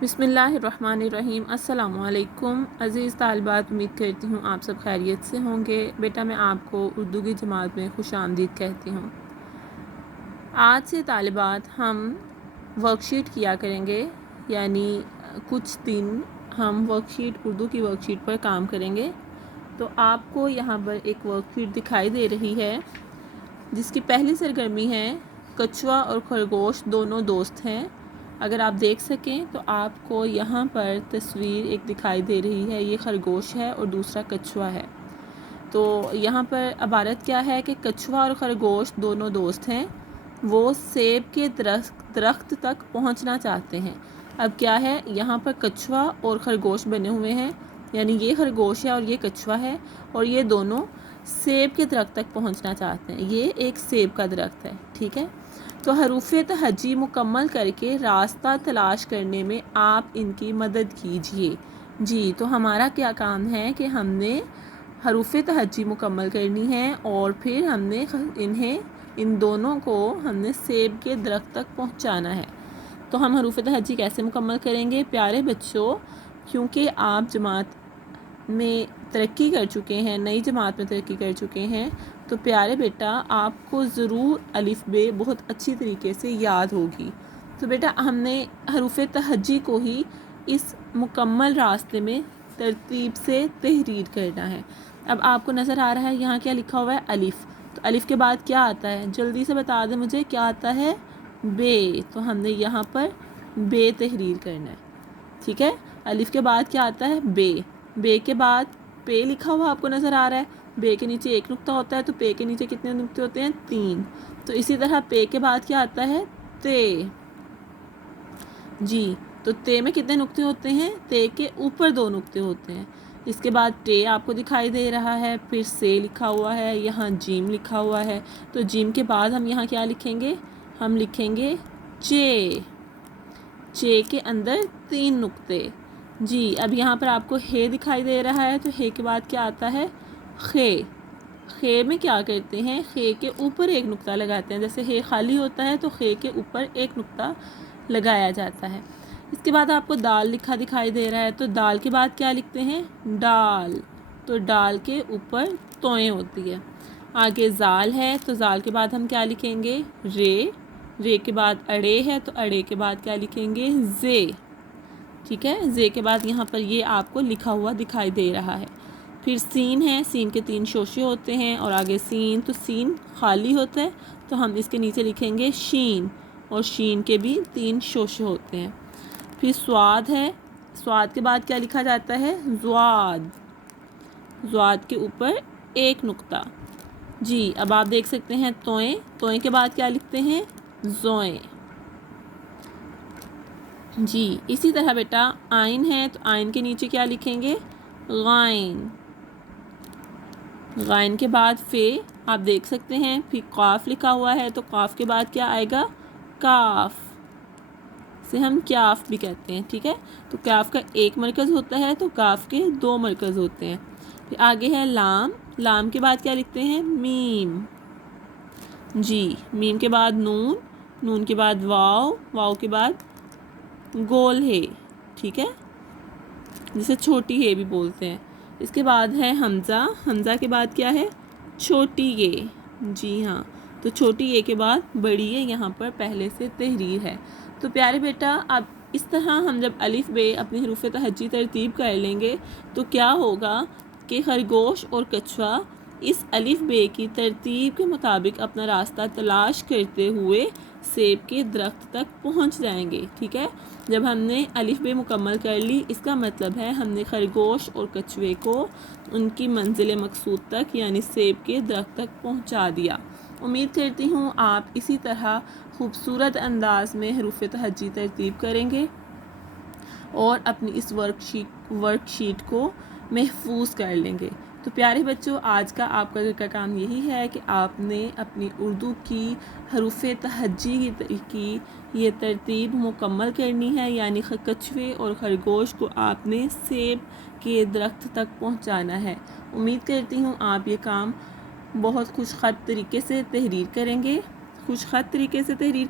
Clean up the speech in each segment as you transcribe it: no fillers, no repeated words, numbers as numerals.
बिस्मिल्लाहिर्रहमानिर्रहीम। अस्सलाम वालेकुम अज़ीज़ तालिबात, उम्मीद करती हूँ आप सब खैरियत से होंगे। बेटा मैं आपको उर्दू की जमात में खुशामदीद कहती हूँ। आज से तालिबात हम वर्कशीट किया करेंगे, यानी कुछ दिन हम वर्कशीट उर्दू की वर्कशीट पर काम करेंगे। तो आपको यहाँ पर एक वर्कशीट दिखाई दे रही है जिसकी पहली सरगर्मी है कछुआ और खरगोश दोनों दोस्त हैं। अगर आप देख सकें तो आपको यहाँ पर तस्वीर एक दिखाई दे रही है, ये खरगोश है और दूसरा कछुआ है। तो यहाँ पर इबारत क्या है कि कछुआ और खरगोश दोनों दोस्त हैं, वो सेब के दरख्त तक पहुँचना चाहते हैं। अब क्या है, यहाँ पर कछुआ और खरगोश बने हुए हैं, यानी ये खरगोश है और ये कछुआ है, और ये दोनों सेब के दरख्त तक पहुँचना चाहते हैं। ये एक सेब का दरख्त है, ठीक है। तो हरूफ तहज्जी मुकम्मल करके रास्ता तलाश करने में आप इनकी मदद कीजिए। जी, तो हमारा क्या काम है कि हमने हरूफ तहज्जी मुकम्मल करनी है और फिर हमने इन दोनों को हमने सेब के दरख्त तक पहुंचाना है। तो हम हरूफ तहज्जी कैसे मुकम्मल करेंगे प्यारे बच्चों, क्योंकि आप जमात में तरक्की कर चुके हैं, नई जमात में तरक्की कर चुके हैं, तो प्यारे बेटा आपको ज़रूर अलिफ बे बहुत अच्छी तरीके से याद होगी। तो बेटा हमने हरूफ तहज्जी को ही इस मुकम्मल रास्ते में तरतीब से तहरीर करना है। अब आपको नज़र आ रहा है यहाँ क्या लिखा हुआ है, अलिफ। तो अलिफ के बाद क्या आता है, जल्दी से बता दें मुझे, क्या आता है, बे। तो हमने यहाँ पर बे तहरीर करना है, ठीक है। अलिफ के बाद क्या आता है, बे। बे के बाद पे लिखा हुआ आपको नज़र आ रहा है, बे के नीचे एक नुक्ता होता है, तो पे के नीचे कितने नुक्ते होते हैं, 3। तो इसी तरह पे के बाद क्या आता है, ते। जी, तो ते में कितने नुक्ते होते हैं, ते के ऊपर 2 नुक्ते होते हैं। इसके बाद टे आपको दिखाई दे रहा है, फिर से लिखा हुआ है, यहाँ जीम लिखा हुआ है। तो जीम के बाद हम यहाँ क्या लिखेंगे, हम लिखेंगे चे। चे के अंदर 3 नुक्ते। जी, अब यहाँ पर आपको हे दिखाई दे रहा है, तो हे के बाद क्या आता है, खे। खे में क्या करते हैं, खे के ऊपर एक नुक्ता लगाते हैं। जैसे हे खाली होता है तो खे के ऊपर एक नुक्ता लगाया जाता है। इसके बाद आपको दाल लिखा दिखाई दे रहा है, तो दाल के बाद क्या लिखते हैं, डाल। तो डाल के ऊपर तोएं होती है। आगे जाल है, तो जाल के बाद हम क्या लिखेंगे, रे। रे के बाद अड़े है, तो अड़े के बाद क्या लिखेंगे, जे, ठीक है। जे के बाद यहाँ पर ये आपको लिखा हुआ दिखाई दे रहा है। फिर सीन है, सीन के 3 शोशे होते हैं, और आगे सीन, तो सीन खाली होता है, तो हम इसके नीचे लिखेंगे शीन, और शीन के भी 3 शोशे होते हैं। फिर स्वाद है, स्वाद के बाद क्या लिखा जाता है, ज्वाद। ज्वाद के ऊपर एक नुक्ता। जी, अब आप देख सकते हैं तोएं। तोएं के बाद क्या लिखते हैं, जोएं। जी, इसी तरह बेटा आइन है, तो आइन के नीचे क्या लिखेंगे, गाइन। गाइन के बाद फे आप देख सकते हैं। फिर काफ लिखा हुआ है, तो काफ के बाद क्या आएगा, काफ, से हम क्याफ भी कहते हैं, ठीक है। तो क्याफ का 1 मरकज़ होता है, तो काफ के 2 मरकज़ होते हैं। फिर आगे है लाम। लाम के बाद क्या लिखते हैं, मीम। जी, मीम के बाद नून। नून के बाद वाव। वाव के बाद गोल है, ठीक है, जिसे छोटी है भी बोलते हैं। इसके बाद है हमज़ा। हमज़ा के बाद क्या है, छोटी ये। जी हाँ, तो छोटी ये के बाद बड़ी ये यहाँ पर पहले से तहरीर है। तो प्यारे बेटा अब इस तरह हम जब अलिफ बे अपनी हरूफ तहज्जी तरतीब कर लेंगे, तो क्या होगा कि खरगोश और कछुआ इस अलिफ बे की तरतीब के मुताबिक अपना रास्ता तलाश करते हुए सेब के दरख्त तक पहुंच जाएंगे, ठीक है। जब हमने अलिफ बे मुकम्मल कर ली, इसका मतलब है हमने खरगोश और कछुए को उनकी मंजिल मकसूद तक यानी सेब के दरख्त तक पहुंचा दिया। उम्मीद करती हूँ आप इसी तरह खूबसूरत अंदाज में हरूफ तहज्जी तरतीब करेंगे और अपनी इस वर्कशीट को महफूज कर लेंगे। तो प्यारे बच्चों, आज का आपका घर का काम यही है कि आपने अपनी उर्दू की हरूफ तहज्जी की ये तरतीब मुकम्मल करनी है, यानी कछुए और खरगोश को आपने सेब के दरख्त तक पहुंचाना है। उम्मीद करती हूँ आप ये काम बहुत खुशखत तरीके से तहरीर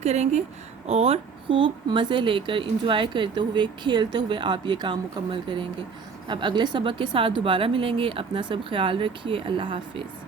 करेंगे और خوب مزے لے کر انجوائے کرتے ہوئے کھیلتے ہوئے آپ یہ کام مکمل کریں گے۔ اب اگلے سبق کے ساتھ دوبارہ ملیں گے۔ اپنا سب خیال رکھیے۔ اللہ حافظ۔